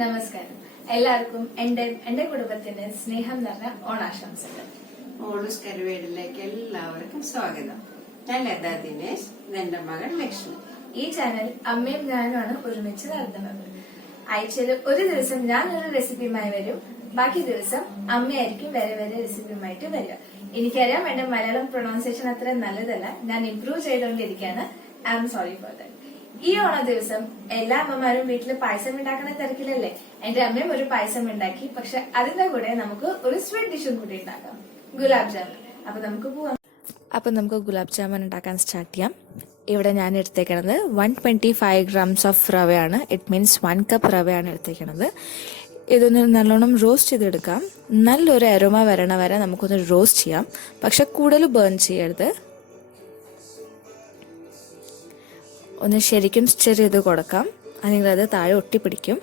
നമസ്കാരം. എല്ലാവർക്കും എന്റെ കുടുംബത്തിന്റെ സ്നേഹം നിറഞ്ഞ ഓണാശംസകൾ. ഓളൂസ് കരുവേടിലേക്ക് എല്ലാവർക്കും സ്വാഗതം. ഞാൻ ലതാ ദിനേശ്, ഇതെന്റെ മകൾ ലക്ഷ്മി. ഈ ചാനൽ അമ്മയും ഞാനുമാണ് ഒരുമിച്ച് നടത്തുന്നത്. ആഴ്ചയിൽ ഒരു ദിവസം ഞാൻ ഒരു റെസിപ്പിയുമായി വരും, ബാക്കി ദിവസം അമ്മയായിരിക്കും വേറെ വേറെ റെസിപ്പിയുമായിട്ട് വരിക. എനിക്കറിയാം എന്റെ മലയാളം പ്രൊണൗൺസിയേഷൻ അത്ര നല്ലതല്ല, ഞാൻ ഇംപ്രൂവ് ചെയ്തുകൊണ്ടിരിക്കുകയാണ്. I am sorry for that. ഈ ഓണ ദിവസം എല്ലാ അമ്മമാരും വീട്ടിൽ പായസം ഉണ്ടാക്കുന്ന തിരക്കിലല്ലേ. എന്റെ അമ്മയും ഒരു പായസം ഉണ്ടാക്കി. പക്ഷെ അതിന്റെ കൂടെ നമുക്ക് ഒരു സ്വീറ്റ് ഡിഷും കൂടി ഉണ്ടാക്കാം, ഗുലാബ് ജാമുൻ. അപ്പൊ നമുക്ക് പോവാം. ഗുലാബ് ജാമുൻ ഉണ്ടാക്കാൻ സ്റ്റാർട്ട് ചെയ്യാം. ഇവിടെ ഞാൻ എടുത്തേക്കണത് 125 grams ഓഫ് റവയാണ്. ഇറ്റ് മീൻസ് 1 കപ്പ് റവയാണ് എടുത്തേക്കണത്. ഇതൊന്ന് നല്ലോണം റോസ്റ്റ് ചെയ്തെടുക്കാം. നല്ലൊരു അരോമ വരണ വരെ നമുക്കൊന്ന് റോസ്റ്റ് ചെയ്യാം, പക്ഷെ കൂടുതൽ ബേൺ ചെയ്യരുത്. ഒന്ന് ശരിക്കും സ്റ്റിർ ചെയ്ത് കൊടുക്കാം, അല്ലെങ്കിൽ അത് താഴെ ഒട്ടിപ്പിടിക്കും.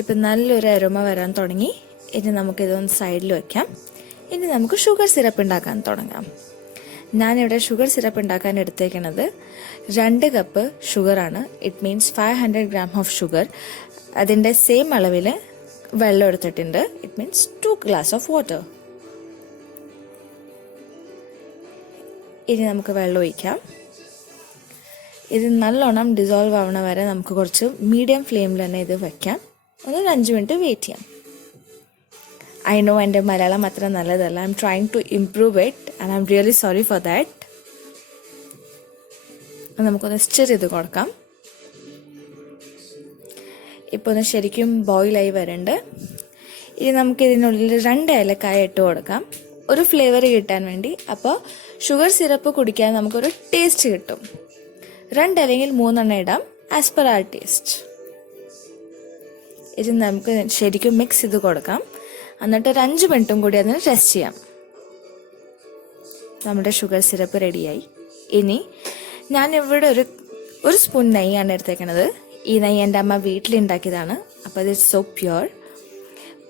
ഇപ്പം നല്ലൊരു അരോമ വരാൻ തുടങ്ങി. ഇനി നമുക്കിതൊന്ന് സൈഡിൽ വയ്ക്കാം. ഇനി നമുക്ക് ഷുഗർ സിറപ്പ് ഉണ്ടാക്കാൻ തുടങ്ങാം. ഞാനിവിടെ ഷുഗർ സിറപ്പ് ഉണ്ടാക്കാൻ എടുത്തേക്കുന്നത് 2 കപ്പ് ഷുഗറാണ്. It means 500 gram of sugar. അതിൻ്റെ സെയിം അളവിൽ വെള്ളം എടുത്തിട്ടുണ്ട്. It means 2 glass of water. ഇനി നമുക്ക് വെള്ളം ഒഴിക്കാം. ഇത് നല്ലോണം ഡിസോൾവ് ആവണ വരെ നമുക്ക് കുറച്ച് മീഡിയം ഫ്ലെയിമിൽ തന്നെ ഇത് വയ്ക്കാം. ഒരു 5 മിനിറ്റ് വെയിറ്റ് ചെയ്യാം. ഐ നോ എൻ്റെ മലയാളം അത്ര നല്ലതല്ല. I am trying to improve it and I am really sorry for that. നമുക്കൊന്ന് സ്റ്റിർ ചെയ്ത് കൊടുക്കാം. ഇപ്പോൾ ഒന്ന് ശരിക്കും ബോയിലായി വരുന്നുണ്ട്. ഇനി നമുക്ക് ഇതിനുള്ളിൽ 2 ഏലക്കായ ഇട്ട് കൊടുക്കാം, ഒരു ഫ്ലേവർ കിട്ടാൻ വേണ്ടി. അപ്പോൾ ഷുഗർ സിറപ്പ് കുടിക്കാൻ നമുക്കൊരു ടേസ്റ്റ് കിട്ടും. 2 അല്ലെങ്കിൽ 3 ഇടാം, ആസ് പെർ ആർ ടേസ്റ്റ്. ഇത് നമുക്ക് ശരിക്കും മിക്സ് ചെയ്ത് കൊടുക്കാം. എന്നിട്ട് ഒരു 5 മിനിറ്റും കൂടി അതിന് റെസ്റ്റ് ചെയ്യാം. നമ്മുടെ ഷുഗർ സിറപ്പ് റെഡിയായി. ഇനി ഞാനിവിടെ ഒരു സ്പൂൺ നെയ്യാണ് എടുത്തേക്കണത്. ഈ നെയ്യ് എൻ്റെ അമ്മ വീട്ടിലുണ്ടാക്കിയതാണ്, അപ്പോൾ ഇത് സോ പ്യുവർ.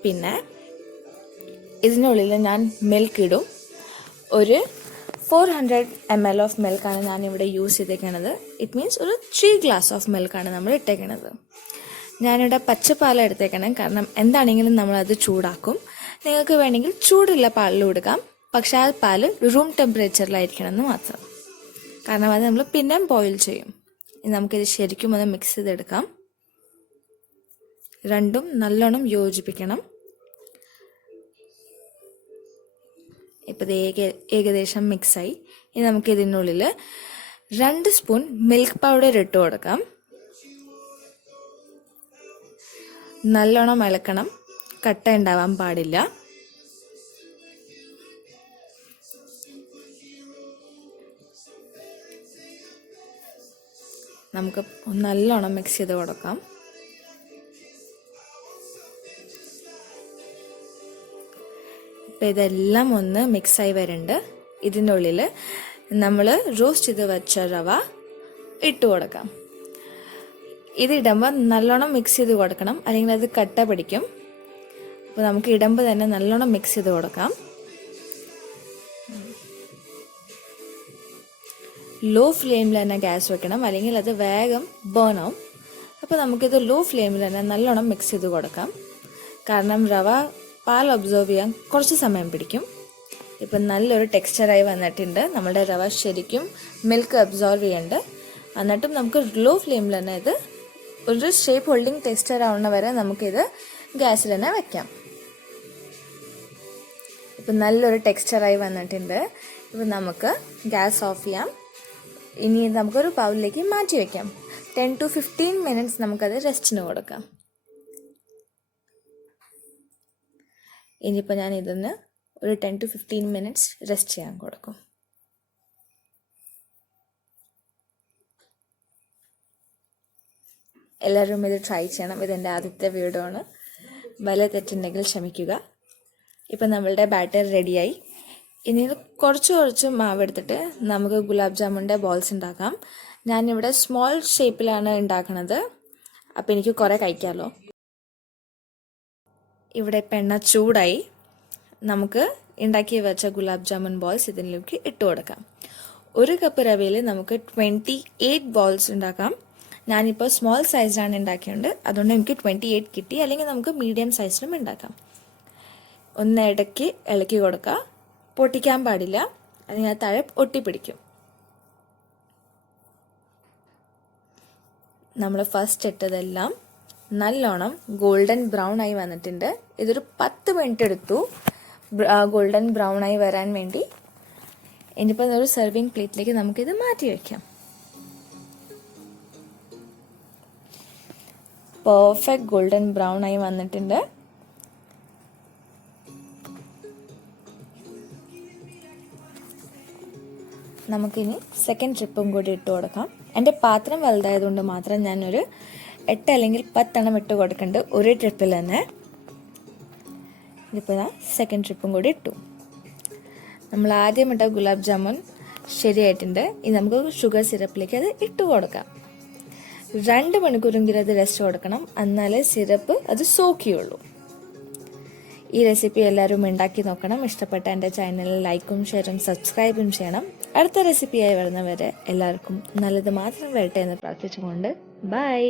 പിന്നെ ഇതിനുള്ളിൽ ഞാൻ മിൽക്ക് ഇടും. ഒരു 400 ml ഓഫ് മിൽക്കാണ് ഞാനിവിടെ യൂസ് ചെയ്തേക്കണത്. ഇറ്റ് മീൻസ് ഒരു 3 glass ഓഫ് മിൽക്കാണ് നമ്മൾ ഇട്ടേക്കണത്. ഞാനിവിടെ പച്ചപ്പാലാണ് എടുത്തേക്കണം, കാരണം എന്താണെങ്കിലും നമ്മളത് ചൂടാക്കും. നിങ്ങൾക്ക് വേണമെങ്കിൽ ചൂടുള്ള പാലിൽ കൊടുക്കാം, പക്ഷെ ആ പാല് റൂം ടെമ്പറേച്ചറിലായിരിക്കണം എന്ന് മാത്രം, കാരണം അത് നമ്മൾ പിന്നെ ബോയിൽ ചെയ്യും. ഇനി നമുക്കിത് ശരിക്കും ഒന്ന് മിക്സ് ചെയ്തെടുക്കാം. രണ്ടും നല്ലോണം യോജിപ്പിക്കണം. ഇപ്പോൾ ഇത് ഏകദേശം മിക്സായി. ഇനി നമുക്ക് ഇതിനുള്ളിൽ 2 സ്പൂൺ മിൽക്ക് പൗഡർ ഇട്ട് കൊടുക്കാം. നല്ലോണം ഇളക്കണം, കട്ട ഉണ്ടാവാൻ പാടില്ല. നമുക്ക് നല്ലോണം മിക്സ് ചെയ്ത് കൊടുക്കാം. ഇപ്പം ഇതെല്ലാം ഒന്ന് മിക്സായി വരുന്നുണ്ട്. ഇതിൻ്റെ ഉള്ളിൽ നമ്മൾ റോസ്റ്റ് ചെയ്ത് വെച്ച റവ ഇട്ട് കൊടുക്കാം. ഇതിടുമ്പോൾ നല്ലോണം മിക്സ് ചെയ്ത് കൊടുക്കണം, അല്ലെങ്കിൽ അത് കട്ട പിടിക്കും. അപ്പോൾ നമുക്ക് ഇടുമ്പോൾ തന്നെ നല്ലോണം മിക്സ് ചെയ്ത് കൊടുക്കാം. ലോ ഫ്ലെയിമിൽ തന്നെ ഗ്യാസ് വെക്കണം, അല്ലെങ്കിൽ അത് വേഗം ബേൺ ആവും. അപ്പോൾ നമുക്കിത് ലോ ഫ്ലെയിമിൽ തന്നെ നല്ലോണം മിക്സ് ചെയ്ത് കൊടുക്കാം, കാരണം റവ പാൽ ഒബ്സർവ് ചെയ്യാൻ കുറച്ച് സമയം പിടിക്കും. ഇപ്പം നല്ലൊരു ടെക്സ്ചറായി വന്നിട്ടുണ്ട്. നമ്മുടെ റവ ശരിക്കും മിൽക്ക് അബ്സോർവ് ചെയ്യുന്നുണ്ട്. എന്നിട്ടും നമുക്ക് ലോ ഫ്ലെയിമിൽ തന്നെ ഇത് ഒരു ഷേപ്പ് ഹോൾഡിംഗ് ടെക്സ്ചർ ആവുന്ന വരെ നമുക്കിത് ഗ്യാസിൽ തന്നെ വെക്കാം. ഇപ്പം നല്ലൊരു ടെക്സ്ചറായി വന്നിട്ടുണ്ട്. ഇപ്പം നമുക്ക് ഗ്യാസ് ഓഫ് ചെയ്യാം. ഇനി നമുക്കൊരു ബൗളിലേക്ക് മാറ്റി വയ്ക്കാം. 10 to 15 minutes നമുക്കത് റെസ്റ്റിന് കൊടുക്കാം. ഇനിയിപ്പോൾ ഞാൻ ഇതിന് ഒരു 10 to 15 minutes റെസ്റ്റ് ചെയ്യാൻ കൊടുക്കും. എല്ലാവരും ഇത് ട്രൈ ചെയ്യണം. ഇതെൻ്റെ ആദ്യത്തെ വീഡിയോ ആണ്. വല്ല തെറ്റുണ്ടെങ്കിൽ ക്ഷമിക്കുക. ഇപ്പം നമ്മളുടെ ബാറ്റർ റെഡിയായി. ഇനി കുറച്ച് മാവ് എടുത്തിട്ട് നമുക്ക് ഗുലാബ് ജാമുൻ്റെ ബോൾസ് ഉണ്ടാക്കാം. ഞാനിവിടെ സ്മോൾ ഷേപ്പിലാണ് ഉണ്ടാക്കുന്നത്, അപ്പോൾ എനിക്ക് കുറേ കഴിക്കാമല്ലോ. ഇവിടെ ഇപ്പം എണ്ണ ചൂടായി. നമുക്ക് ഉണ്ടാക്കി വെച്ച ഗുലാബ് ജാമുൻ ബോൾസ് ഇതിലേക്ക് ഇട്ട് കൊടുക്കാം. 1 കപ്പ് റവയിൽ നമുക്ക് 28 ബോൾസ് ഉണ്ടാക്കാം. ഞാനിപ്പോൾ സ്മോൾ സൈസിലാണ് ഉണ്ടാക്കിയുണ്ട്, അതുകൊണ്ട് എനിക്ക് 28 കിട്ടി. അല്ലെങ്കിൽ നമുക്ക് മീഡിയം സൈസിലും ഉണ്ടാക്കാം. ഒന്ന് ഇടയ്ക്ക് ഇളക്കി കൊടുക്കുക, പൊട്ടിക്കാൻ പാടില്ല, അല്ലെങ്കിൽ താഴെ ഒട്ടിപ്പിടിക്കും. നമ്മൾ ഫസ്റ്റ് ഇട്ടതെല്ലാം നല്ലോണം ഗോൾഡൻ ബ്രൗൺ ആയി വന്നിട്ടുണ്ട്. ഇതൊരു 10 മിനിറ്റ് എടുത്തു ഗോൾഡൻ ബ്രൗൺ ആയി വരാൻ വേണ്ടി. ഇനിയിപ്പോൾ ഒരു സെർവിങ് പ്ലേറ്റിലേക്ക് നമുക്കിത് മാറ്റി വയ്ക്കാം. പെർഫെക്റ്റ് ഗോൾഡൻ ബ്രൗൺ ആയി വന്നിട്ടുണ്ട്. നമുക്കിനി സെക്കൻഡ് ട്രിപ്പും കൂടി ഇട്ട് കൊടുക്കാം. എൻ്റെ പാത്രം വലുതായതുകൊണ്ട് മാത്രം ഞാനൊരു 8 അല്ലെങ്കിൽ 10 എണ്ണം ഇട്ട് കൊടുക്കുന്നുണ്ട് ഒരു ട്രിപ്പിൽ തന്നെ. ഇതിപ്പോൾ സെക്കൻഡ് ട്രിപ്പും കൂടി ഇട്ടു. നമ്മൾ ആദ്യം ഇട്ട ഗുലാബ് ജാമുൻ ശരിയായിട്ടുണ്ട്. ഇനി നമുക്ക് ഷുഗർ സിറപ്പിലേക്ക് അത് ഇട്ട് കൊടുക്കാം. 2 മണിക്കൂറെങ്കിലും അത് റെസ്റ്റ് കൊടുക്കണം, എന്നാലേ സിറപ്പ് അത് സോക്ക് ചെയ്യുള്ളൂ. ഈ റെസിപ്പി എല്ലാവരും ഉണ്ടാക്കി നോക്കണം. ഇഷ്ടപ്പെട്ട എൻ്റെ ചാനലിൽ ലൈക്കും ഷെയറും സബ്സ്ക്രൈബും ചെയ്യണം. അടുത്ത റെസിപ്പിയായി വരുന്നവരെ എല്ലാവർക്കും നല്ലത് മാത്രം വരട്ടെ എന്ന് പ്രാർത്ഥിച്ചുകൊണ്ട് ബൈ.